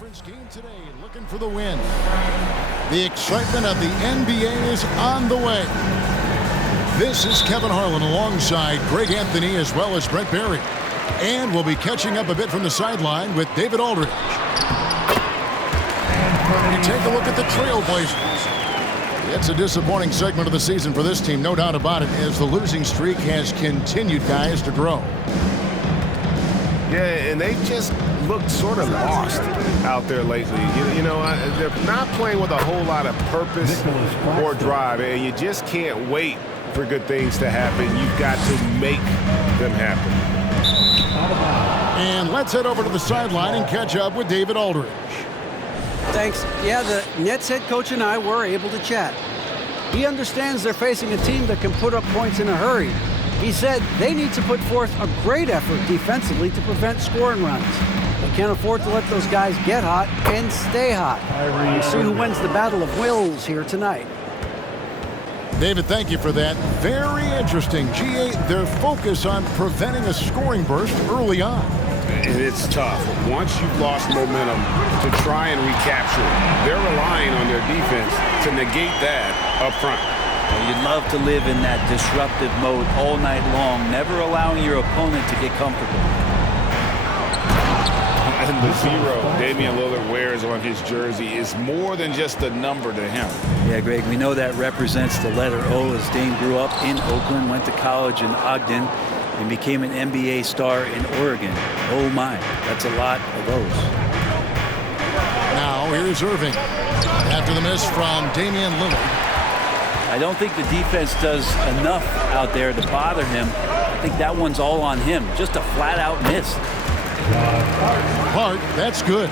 conference game today, looking for the win. The excitement of the NBA is on the way. This is Kevin Harlan alongside Greg Anthony as well as Brent Barry. And we'll be catching up a bit from the sideline with David Aldridge. We take a look at the Trailblazers. It's a disappointing segment of the season for this team, no doubt about it, as the losing streak has continued, guys, to grow. Yeah, and they've just looked sort of lost out there lately. You know, they're not playing with a whole lot of purpose or drive, and you just can't wait for good things to happen. You've got to make them happen. And let's head over to the sideline and catch up with David Aldridge. Thanks. Yeah, the Nets head coach and I were able to chat. He understands they're facing a team that can put up points in a hurry. He said they need to put forth a great effort defensively to prevent scoring runs. They can't afford to let those guys get hot and stay hot. We'll see who wins the battle of wills here tonight. David, thank you for that. Very interesting. GA, their focus on preventing a scoring burst early on. And it's tough. Once you've lost momentum, to try and recapture it, they're relying on their defense to negate that up front. You'd love to live in that disruptive mode all night long, never allowing your opponent to get comfortable. And the 0 Damian Lillard wears on his jersey is more than just a number to him. Yeah, Greg, we know that represents the letter O, as Dame grew up in Oakland, went to college in Ogden, and became an NBA star in Oregon. Oh my, that's a lot of O's. Now here's Irving. After the miss from Damian Lillard. I don't think the defense does enough out there to bother him. I think that one's all on him. Just a flat-out miss. Hart, that's good.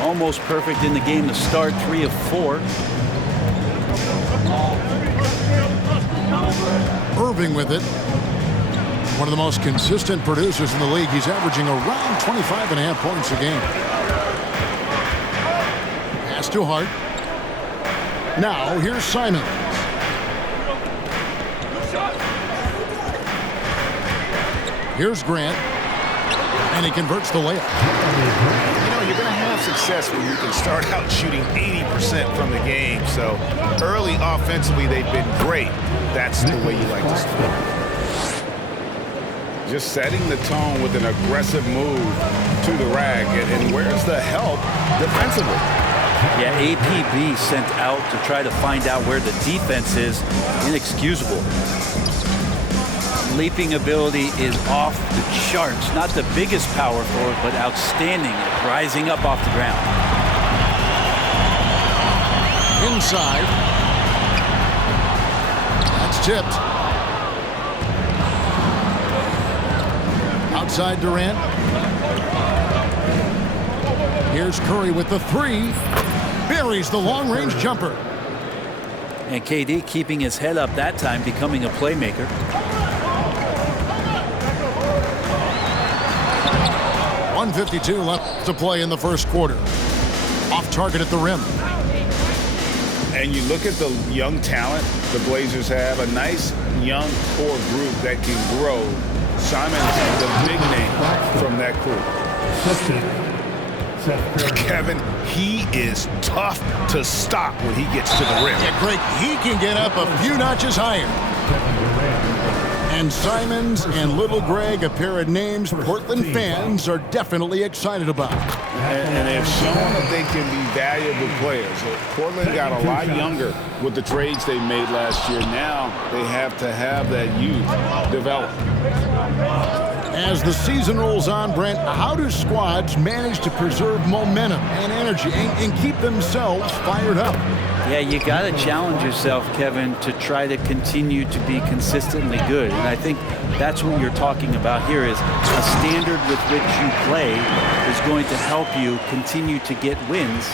Almost perfect in the game to start, 3 of 4. Irving with it. One of the most consistent producers in the league. He's averaging around 25.5 points a game. Pass to Hart. Now here's Simon. Here's Grant, and he converts the layup. You know, you're going to have success when you can start out shooting 80% from the game. So early offensively, they've been great. That's the way you like to start. Just setting the tone with an aggressive move to the rack. And where's the help defensively? Yeah, APB sent out to try to find out where the defense is. Inexcusable. Leaping ability is off the charts. Not the biggest power forward, but outstanding at rising up off the ground. Inside. That's tipped. Outside Durant. Here's Curry with the 3. Buries the long-range jumper. And KD keeping his head up that time, becoming a playmaker. 1:52 left to play in the first quarter. Off target at the rim. And you look at the young talent the Blazers have, a nice young core group that can grow. Simon's the big name from that group. Kevin, he is tough to stop when he gets to the rim. Yeah, Greg, he can get up a few notches higher. And Simons and Little Greg, a pair of names Portland fans are definitely excited about. And they've shown that they can be valuable players. Portland got a lot younger with the trades they made last year. Now they have to have that youth develop. As the season rolls on, Brent, how do squads manage to preserve momentum and energy and keep themselves fired up? Yeah, you got to challenge yourself, Kevin, to try to continue to be consistently good. And I think that's what you're talking about here is a standard with which you play is going to help you continue to get wins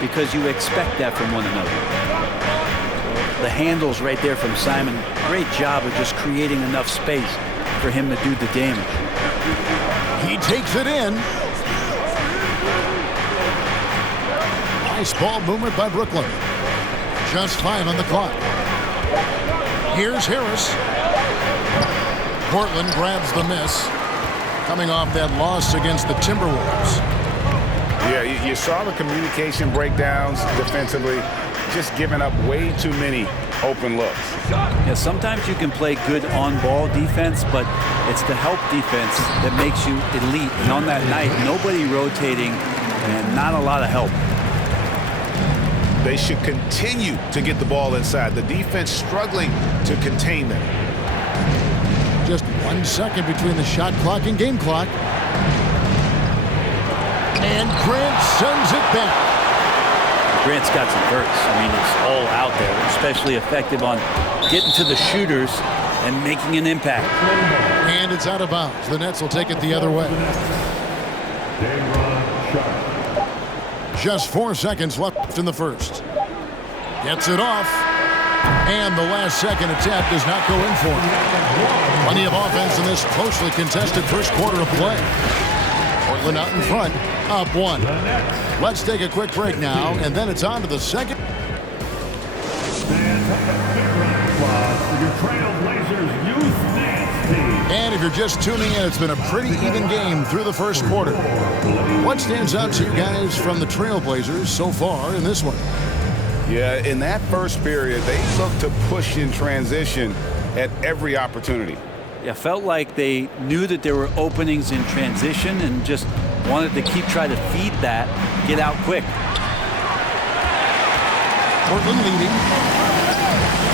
because you expect that from one another. The handles right there from Simon, great job of just creating enough space for him to do the damage. He takes it in. Nice ball movement by Brooklyn. Just 5 on the clock. Here's Harris. Portland grabs the miss, coming off that loss against the Timberwolves. Yeah, you saw the communication breakdowns defensively, just giving up way too many open looks. Yeah, sometimes you can play good on-ball defense, but it's the help defense that makes you elite. And on that night, nobody rotating and not a lot of help. They should continue to get the ball inside. The defense struggling to contain them. Just 1 second between the shot clock and game clock. And Grant sends it back. Grant's got some bursts. I mean, it's all out there, especially effective on getting to the shooters and making an impact. And it's out of bounds. The Nets will take it the other way. Just 4 seconds left in the first. Gets it off. And the last second attempt does not go in for him. Plenty of offense in this closely contested first quarter of play. Portland out in front, up 1. Let's take a quick break now, and then it's on to the second. And if you're just tuning in, it's been a pretty even game through the first quarter. What stands out to you guys from the Trailblazers so far in this one? Yeah, in that first period, they looked to push in transition at every opportunity. Yeah, felt like they knew that there were openings in transition and just wanted to try to feed that, get out quick. Portland leading.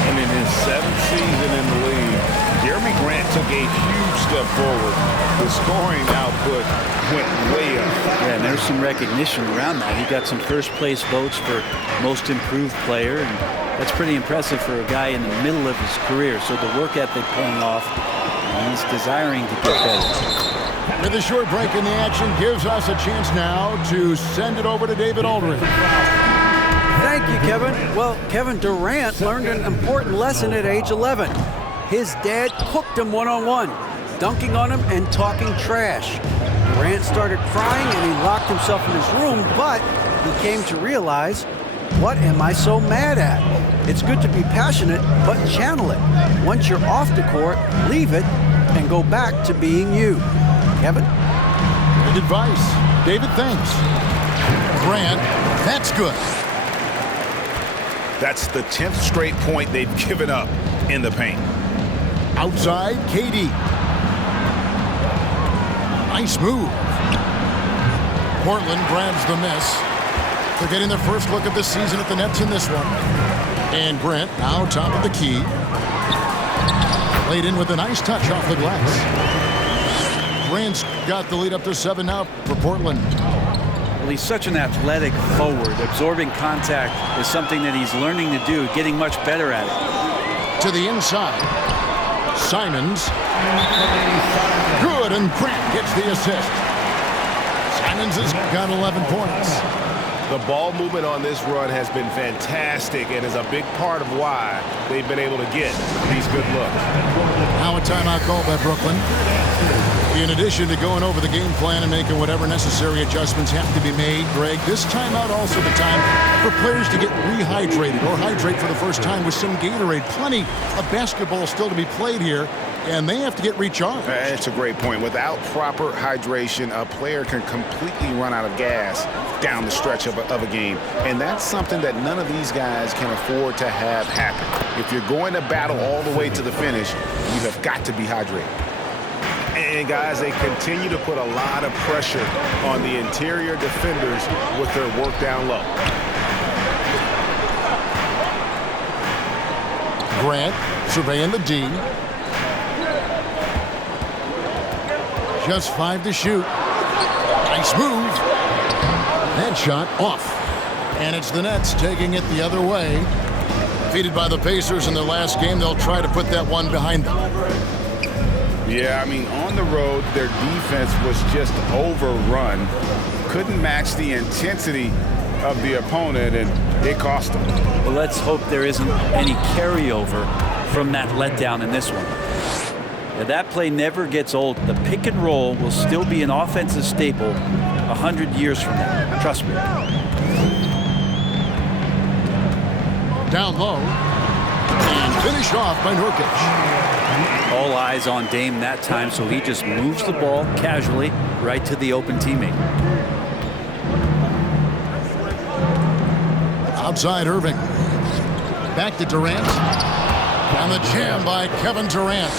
And in his 7th season in the league, Jeremy Grant took a huge step forward. The scoring output went way up. Yeah, and there's some recognition around that. He got some first-place votes for most improved player, and that's pretty impressive for a guy in the middle of his career. So the work ethic paying off, and he's desiring to get better. With a short break in the action gives us a chance now to send it over to David Aldridge. Thank you, Kevin. Well, Kevin Durant learned an important lesson at age 11. His dad cooked him one-on-one, dunking on him and talking trash. Durant started crying and he locked himself in his room, but he came to realize, what am I so mad at? It's good to be passionate, but channel it. Once you're off the court, leave it and go back to being you. Kevin? Good advice. David, thanks. Grant, that's good. That's the 10th straight point they've given up in the paint. Outside, KD. Nice move. Portland grabs the miss. They're getting their first look of the season at the Nets in this one. And Grant now top of the key. Laid in with a nice touch off the glass. Grant's got the lead up to 7 now for Portland. Well, he's such an athletic forward. Absorbing contact is something that he's learning to do, getting much better at it. To the inside. Simons. Good, and Grant gets the assist. Simons has got 11 points. The ball movement on this run has been fantastic and is a big part of why they've been able to get these good looks. Now a timeout call by Brooklyn. In addition to going over the game plan and making whatever necessary adjustments have to be made, Greg, this timeout also the time for players to get rehydrated or hydrate for the first time with some Gatorade. Plenty of basketball still to be played here, and they have to get recharged. That's a great point. Without proper hydration, a player can completely run out of gas down the stretch of a game. And that's something that none of these guys can afford to have happen. If you're going to battle all the way to the finish, you have got to be hydrated. And guys, they continue to put a lot of pressure on the interior defenders with their work down low. Grant surveying the D. Just 5 to shoot. Nice move. That shot off. And it's the Nets taking it the other way. Defeated by the Pacers in their last game, they'll try to put that one behind them. Yeah, I mean, on the road, their defense was just overrun. Couldn't match the intensity of the opponent, and it cost them. Well, let's hope there isn't any carryover from that letdown in this one. Now, that play never gets old. The pick and roll will still be an offensive staple 100 years from now. Trust me. Down low. And finished off by Nurkic. All eyes on Dame that time, so he just moves the ball casually right to the open teammate. outside Irving. Back to Durant. And the jam by Kevin Durant.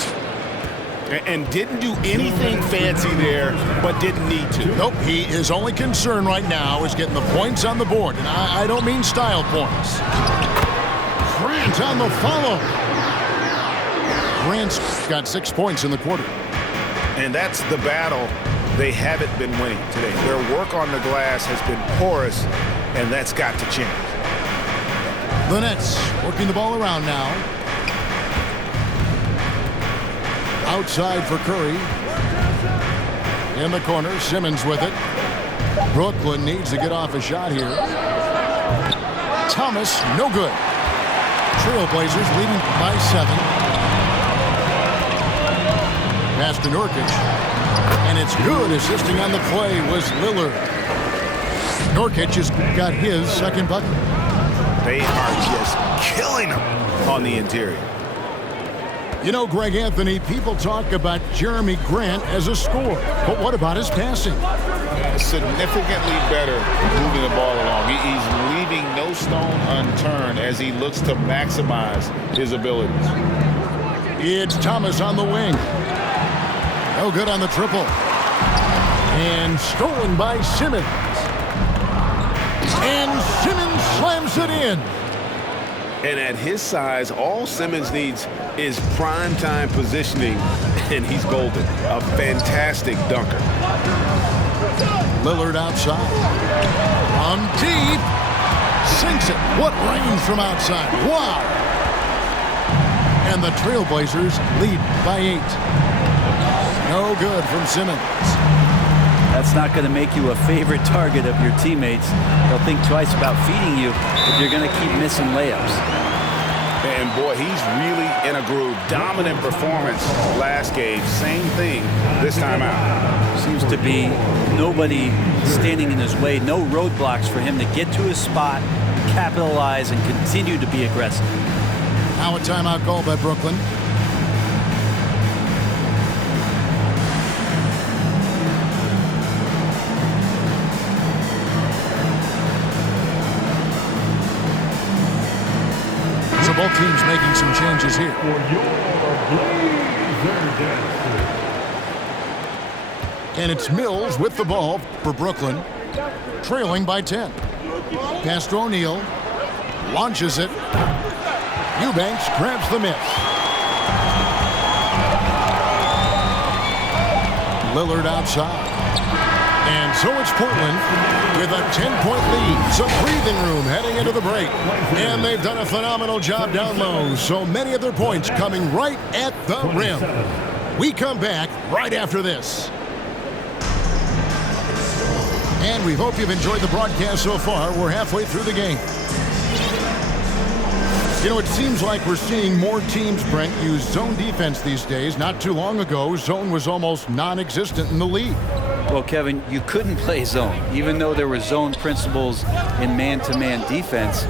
And didn't do anything fancy there, but didn't need to. Nope, his only concern right now is getting the points on the board. And I don't mean style points. Grant on the follow. Grant's got 6 points in the quarter. And that's the battle they haven't been winning today. Their work on the glass has been porous, and that's got to change. The Nets working the ball around now. Outside for Curry. In the corner, Simmons with it. Brooklyn needs to get off a shot here. Thomas, no good. Trailblazers leading by 7. Pass to Nurkic. And it's good. Assisting on the play was Lillard. Nurkic has got his second bucket. They are just killing them on the interior. You know, Greg Anthony, people talk about Jeremy Grant as a scorer. But what about his passing? Significantly better moving the ball along. He's leaving no stone unturned as he looks to maximize his abilities. It's Thomas on the wing. No good on the triple. And stolen by Simmons. And Simmons slams it in. And at his size, all Simmons needs is prime-time positioning, and he's golden. A fantastic dunker. Lillard outside. On deep. Sinks it. What range from outside. Wow. And the Trailblazers lead by 8. No good from Simmons. That's not going to make you a favorite target of your teammates. They'll think twice about feeding you if you're going to keep missing layups. And boy, he's really in a groove. Dominant performance last game. Same thing this time out. Seems to be nobody standing in his way. No roadblocks for him to get to his spot, capitalize, and continue to be aggressive. Now a timeout call by Brooklyn. So both teams making some changes here. And it's Mills with the ball for Brooklyn, trailing by 10. Pass to O'Neal, launches it. Eubanks grabs the miss. Lillard outside. And so it's Portland with a 10-point lead. Some breathing room heading into the break. And they've done a phenomenal job down low. So many of their points coming right at the rim. We come back right after this. And we hope you've enjoyed the broadcast so far. We're halfway through the game. You know, it seems like we're seeing more teams, Brent, use zone defense these days. Not too long ago, zone was almost non-existent in the league. Well, Kevin, you couldn't play zone. Even though there were zone principles in man-to-man defense,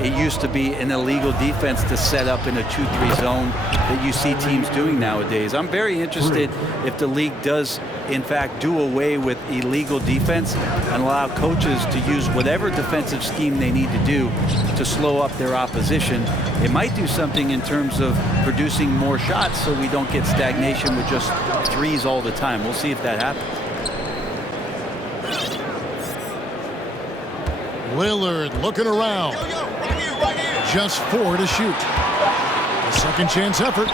it used to be an illegal defense to set up in a 2-3 zone that you see teams doing nowadays. I'm very interested if the league does, in fact, do away with illegal defense and allow coaches to use whatever defensive scheme they need to do to slow up their opposition. It might do something in terms of producing more shots so we don't get stagnation with just threes all the time. We'll see if that happens. Lillard looking around. Just 4 to shoot. A second chance effort.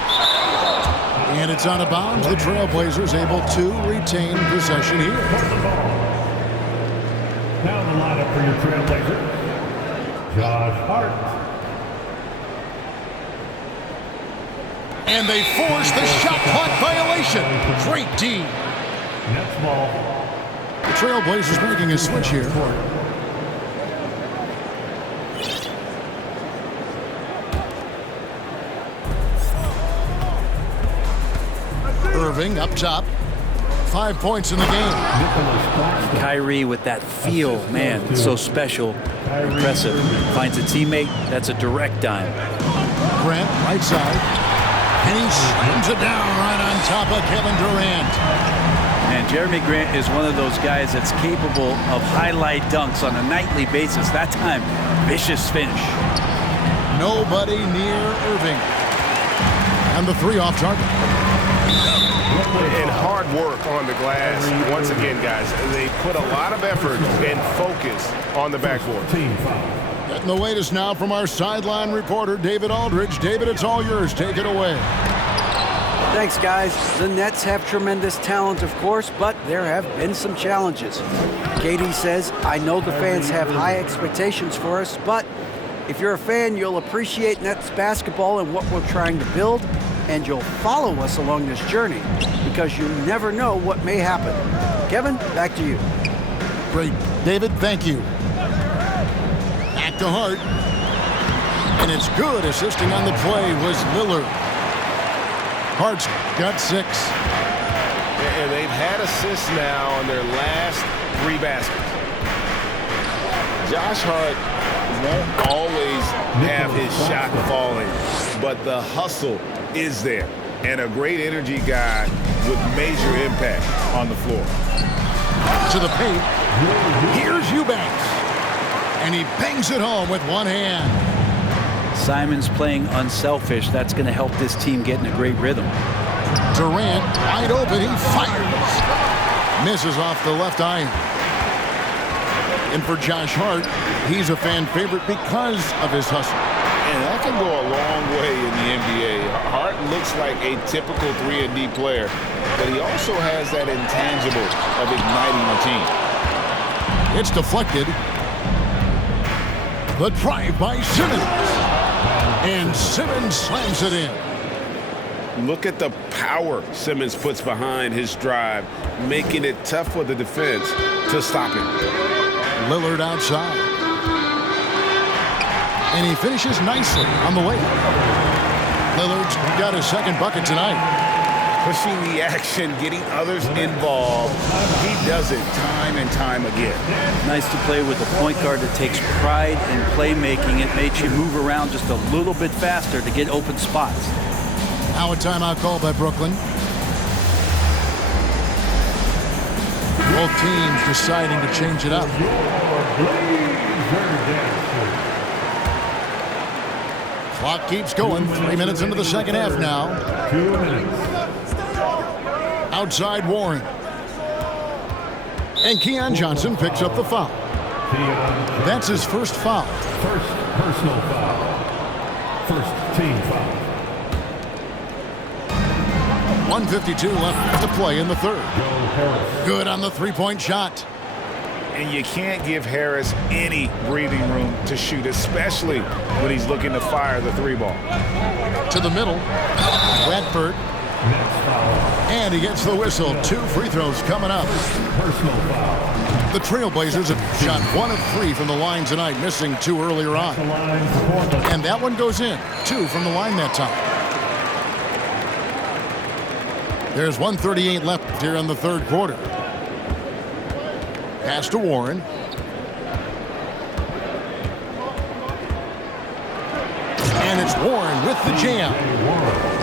And it's out of bounds. The Trailblazers able to retain possession here. Now the lineup for your Trailblazers. Josh Hart. And they force the shot clock violation. Great D. Nets ball. The Trailblazers making a switch here. Irving up top. 5 points in the game. Kyrie with that feel, man, it's so special, impressive. Finds a teammate, that's a direct dime. Grant, right side. And he slams it down right on top of Kevin Durant. And Jeremy Grant is one of those guys that's capable of highlight dunks on a nightly basis. That time, vicious finish. Nobody near Irving. And the three off target. And hard work on the glass. Once again, guys, they put a lot of effort and focus on the backboard. Team foul. Getting the latest now from our sideline reporter, David Aldridge. David, it's all yours. Take it away. Thanks, guys. The Nets have tremendous talent, of course, but there have been some challenges. KD says, I know the fans have high expectations for us, but if you're a fan, you'll appreciate Nets basketball and what we're trying to build, and you'll follow us along this journey because you never know what may happen. Kevin, back to you. Great. David, thank you. Back to Hart. And it's good. Assisting on the play was Lillard. Hart's got 6. And they've had assists now on their last 3 baskets. Josh Hart won't always have his shot falling, but the hustle is there. And a great energy guy with major impact on the floor. To the paint. Here's Eubanks. And he bangs it home with one hand. Simon's playing unselfish. That's going to help this team get in a great rhythm. Durant, wide open, he fires. Misses off the left iron. And for Josh Hart, he's a fan favorite because of his hustle. And that can go a long way in the NBA. Hart looks like a typical 3-and-D player, but he also has that intangible of igniting a team. It's deflected. The drive by Simmons. And Simmons slams it in. Look at the power Simmons puts behind his drive, making it tough for the defense to stop him. Lillard outside. And he finishes nicely on the way. Lillard's got his second bucket tonight. Pushing the action, getting others involved. He does it time and time again. Nice to play with a point guard that takes pride in playmaking. It makes you move around just a little bit faster to get open spots. Now a timeout call by Brooklyn. Both teams deciding to change it up. Clock keeps going. 3 minutes into the second half now. 2 minutes. Outside Warren. And Keon Johnson picks up the foul. That's his first foul. First personal foul. First team foul. 1:52 left to play in the third. Good on the three-point shot. And you can't give Harris any breathing room to shoot, especially when he's looking to fire the 3-ball. To the middle. Radford. And he gets the whistle. 2 free throws coming up. Personal foul. The Trailblazers have shot 1 of 3 from the line tonight, missing 2 earlier on. And that one goes in. 2 from the line that time. There's 1:38 left here in the third quarter. Pass to Warren. And it's Warren with the jam.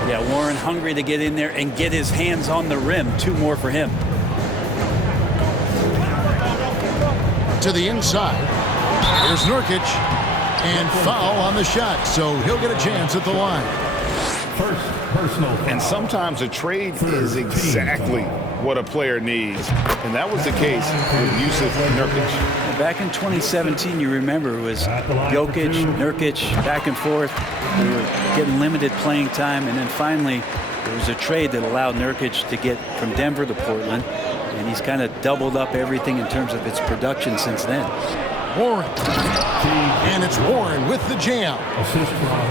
Yeah, Warren hungry to get in there and get his hands on the rim. 2 more for him. To the inside. Here's Nurkic. And foul on the shot, so he'll get a chance at the line. First personal foul. And sometimes a trade is exactly what a player needs. And that was the case with Jusuf Nurkic. Back in 2017, you remember, it was Jokic, Nurkic, back and forth. They were getting limited playing time, and then finally there was a trade that allowed Nurkic to get from Denver to Portland, and he's kind of doubled up everything in terms of its production since then. Warren. And it's Warren with the jam.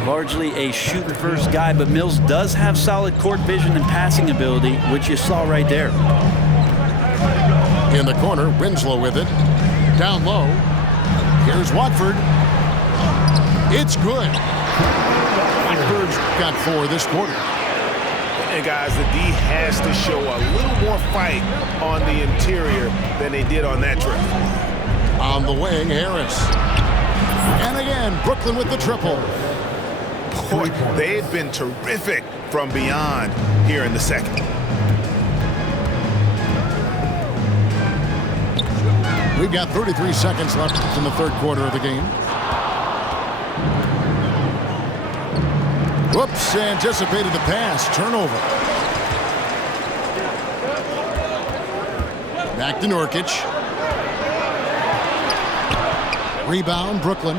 Largely a shoot-first guy, but Mills does have solid court vision and passing ability, which you saw right there. In the corner, Winslow with it. Down low. Here's Watford. It's good. Watford's got 4 this quarter. And guys, the D has to show a little more fight on the interior than they did on that trip. On the wing, Harris. And again, Brooklyn with the triple. Boy, they've been terrific from beyond here in the second. We've got 33 seconds left in the third quarter of the game. Whoops, anticipated the pass. Turnover. Back to Nurkic. Rebound, Brooklyn.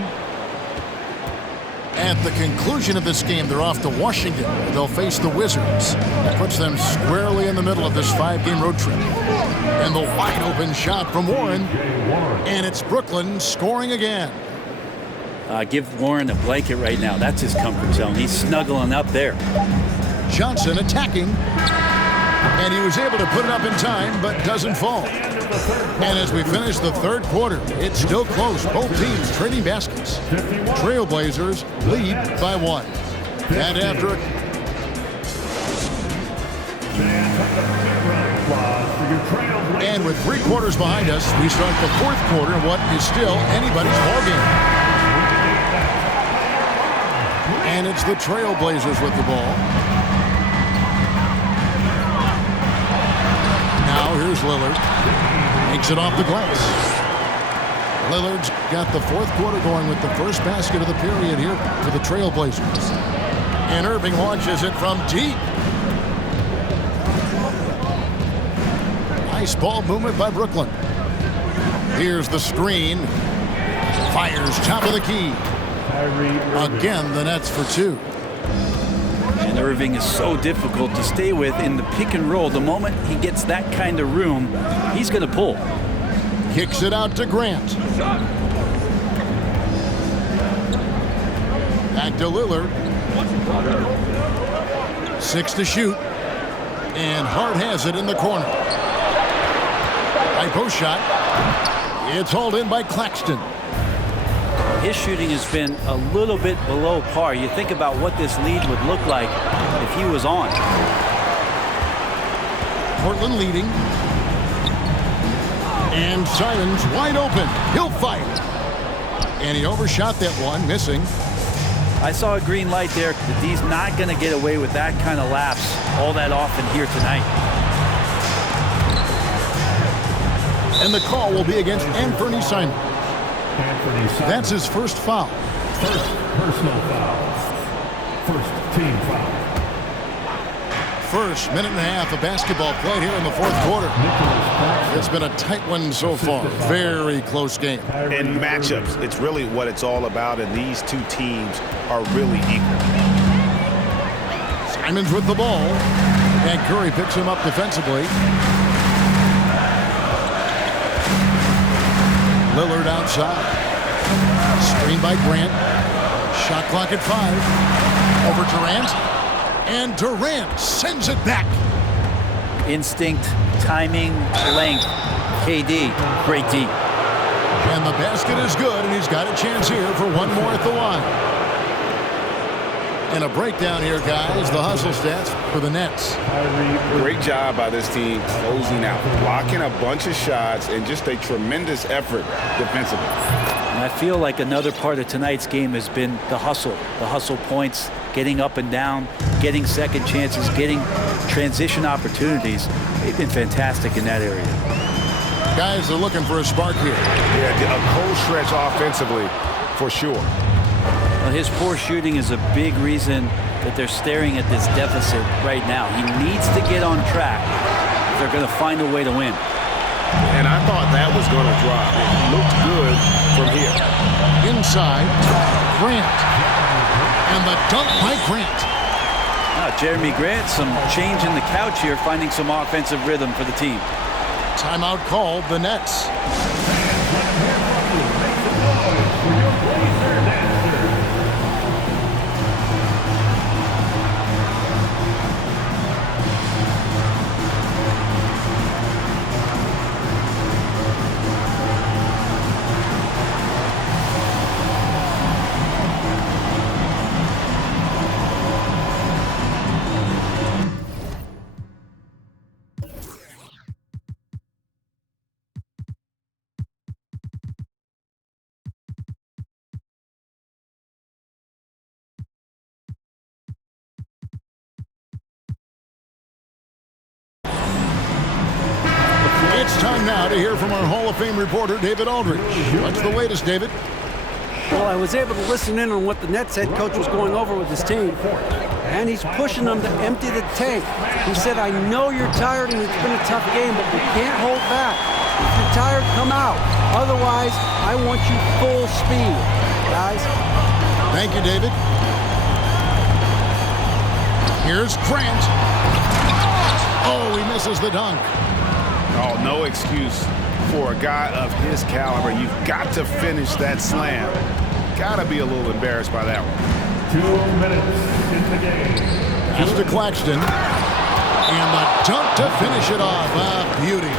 At the conclusion of this game, they're off to Washington. They'll face the Wizards. That puts them squarely in the middle of this 5-game road trip. And the wide open shot from Warren. And it's Brooklyn scoring again. Give Warren a blanket right now. That's his comfort zone. He's snuggling up there. Johnson attacking. And he was able to put it up in time, but doesn't fall. And as we finish the third quarter, it's still close. Both teams trading baskets. Trailblazers lead by 1. And after and with 3 quarters behind us, we start the fourth quarter in what is still anybody's ballgame. And it's the Trailblazers with the ball. Now here's Lillard. Makes it off the glass. Lillard's got the fourth quarter going with the first basket of the period here for the Trailblazers. And Irving launches it from deep. Nice ball movement by Brooklyn. Here's the screen. Fires top of the key. Again, the Nets for 2. And Irving is so difficult to stay with in the pick and roll. The moment he gets that kind of room, he's going to pull. Kicks it out to Grant. Back to Lillard. 6 to shoot. And Hart has it in the corner. High post shot. It's hauled in by Claxton. His shooting has been a little bit below par. You think about what this lead would look like if he was on. Portland leading. And Simons wide open. He'll fire. And he overshot that one, missing. I saw a green light there. The D's not going to get away with that kind of lapse all that often here tonight. And the call will be against Anthony Simons. That's his first foul. First personal foul. First team foul. First minute and a half of basketball played here in the fourth quarter. It's been a tight one so far. Very close game. In matchups, it's really what it's all about, and these two teams are really equal. Simons with the ball. And Curry picks him up defensively. Lillard outside. Screen by Grant. Shot clock at 5. Over Durant. And Durant sends it back. Instinct, timing, length. KD, great deep. And the basket is good, and he's got a chance here for one more at the line. And a breakdown here, guys. The hustle stats for the Nets. Great job by this team closing out, blocking a bunch of shots, and just a tremendous effort defensively. And I feel like another part of tonight's game has been the hustle points, getting up and down, getting second chances, getting transition opportunities. They've been fantastic in that area. Guys, they're looking for a spark here. Yeah, a cold stretch offensively, for sure. Well, his poor shooting is a big reason that they're staring at this deficit right now. He needs to get on track if they're going to find a way to win. And I thought that was going to drop. It looked good from here. Inside, Grant. And the dunk by Grant. Jeremy Grant, some change in the couch here, finding some offensive rhythm for the team. Timeout called, the Nets. to hear from our Hall of Fame reporter, David Aldridge. What's the latest, David? Well, I was able to listen in on what the Nets head coach was going over with his team, and he's pushing them to empty the tank. He said, I know you're tired and it's been a tough game, but we can't hold back. If you're tired, come out. Otherwise, I want you full speed, guys. Thank you, David. Here's Grant. Oh, he misses the dunk. Oh, no excuse for a guy of his caliber. You've got to finish that slam. Got to be a little embarrassed by that one. 2 minutes in the game. Pass to Claxton. And the dunk to finish it off. Beauty.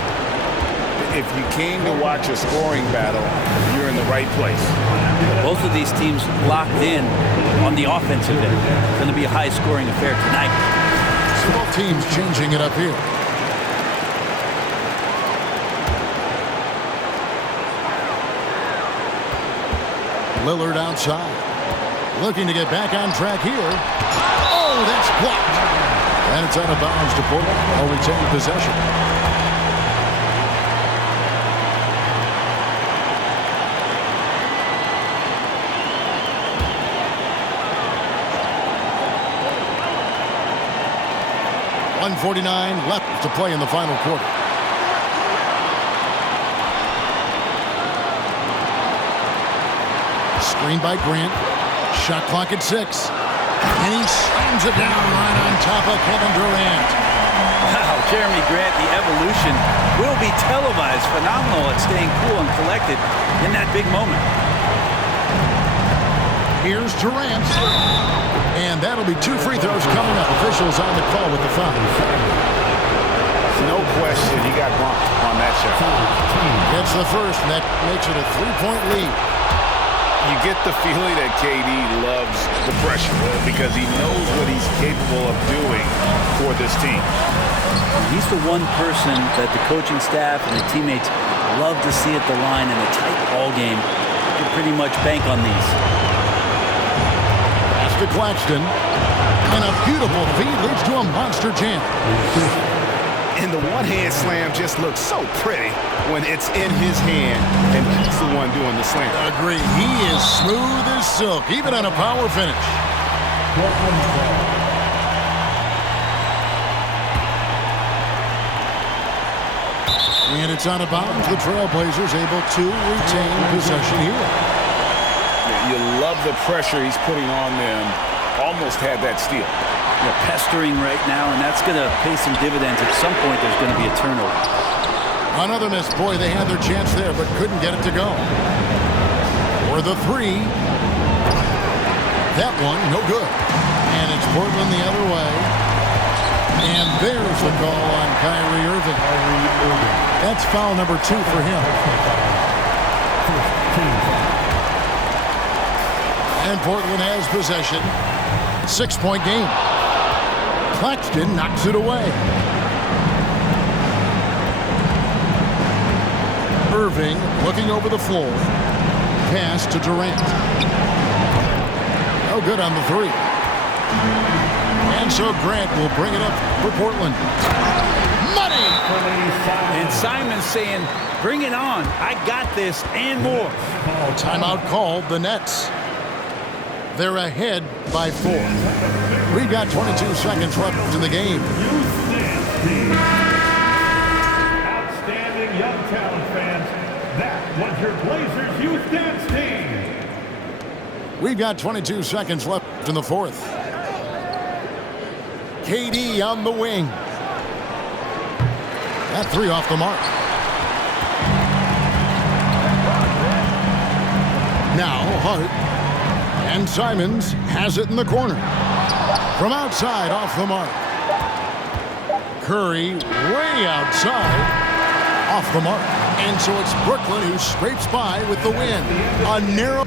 If you came to watch a scoring battle, you're in the right place. Both of these teams locked in on the offensive end. It's going to be a high-scoring affair tonight. So both teams changing it up here. Lillard outside. Looking to get back on track here. Oh, that's blocked. And it's out of bounds to Portland. They'll retain possession. .149 left to play in the final quarter. Screen by Grant. Shot clock at 6. And he slams it down right on top of Kevin Durant. Wow, Jeremy Grant, the evolution will be televised. Phenomenal at staying cool and collected in that big moment. Here's Durant. And that'll be 2 free throws coming up. Officials on the call with the foul. No question, he got bumped on that shot. Gets the first, and that makes it a 3-point lead. You get the feeling that KD loves the pressure because he knows what he's capable of doing for this team. He's the one person that the coaching staff and the teammates love to see at the line in a tight ball game. You can pretty much bank on these. Pass to Claxton. And a beautiful feed leads to a monster jam. And the one-hand slam just looks so pretty when it's in his hand and he's the one doing the slam. Agree. He is smooth as silk, even on a power finish. And it's out of bounds. The Trailblazers able to retain possession here. You love the pressure he's putting on them. Almost had that steal. They're pestering right now, and that's going to pay some dividends. At some point, there's going to be a turnover. Another miss. Boy, they had their chance there, but couldn't get it to go. For the 3. That one, no good. And it's Portland the other way. And there's the call on Kyrie Irving. That's foul number 2 for him. And Portland has possession. 6-point game. Claxton knocks it away. Irving looking over the floor. Pass to Durant. No good on the 3. And so Grant will bring it up for Portland. Money! And Simon's saying, bring it on. I got this and more. Timeout called. The Nets. They're ahead by 4. We've got 22 seconds left in the game. Outstanding young talent, fans. That was your Blazers Youth Dance Team. We've got 22 seconds left in the 4th. KD on the wing. That 3 off the mark. Now Hart. And Simons has it in the corner. From outside, off the mark. Curry way outside, off the mark. And so it's Brooklyn who scrapes by with the win. A narrow...